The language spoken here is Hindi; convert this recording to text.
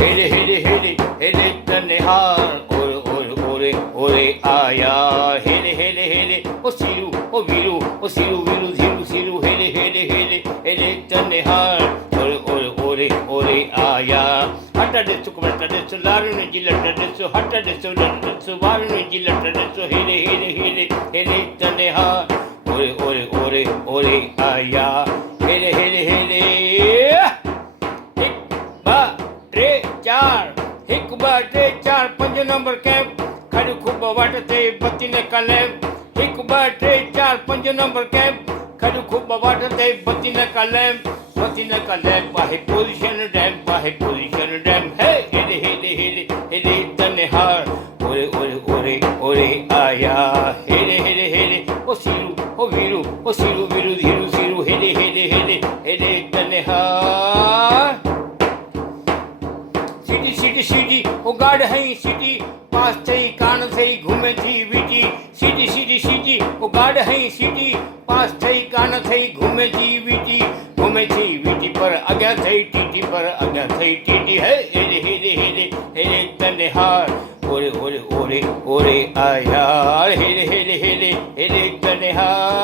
हेले हेले हेले हेले तन्हार ओरे ओरे ओरे ओरे आया हेले हेले हेले ओ सिरू ओ वीरू ओ सिरू वीरू धीरू सिरू हेले हेले हेले हेले तन्हार ओरे ओरे ओरे ओरे आया हटा देसु कमटा देसु लारू ने जिलट देसु हटा देसु लट देसु वारू ने जिलट देसु हेले हेले हेले हेले तन्हार ओरे ओरे ओरे ओरे आया हेले हेले हेले हिकु ॿ टे चारि पंज नंबर कैंप खड़ी खूब वाट ते बत्ती न कलैम हिकु ॿ टे चारि पंज नंबर कैंप खड़ी खूब वाट ते बत्ती न कलैम आहे पोजीशन डैम आहे पोजीशन डैम है हेले हेले हेले हेले तन्हार ओरे ओरे ओरे ओरे आया हेले हेले हेले ओ सिरू ओ वीरू ओ सिरू वीरू धीरू सिरू हेले हेले हेले हेले तन्हार सिटी सिटी सिटी ओ गाड है सिटी पास थई कान थई घूमे थी वीटी सिटी सिटी सिटी ओ गाड है सिटी पास थई कान थई घूमे थी वीटी पर अॻियां थई टीटी पर अॻियां थई टीटी है हेले हेले हेले हेले तन्हार ओरे ओरे ओरे ओरे आया हेले हेले हेले हेले तन्हार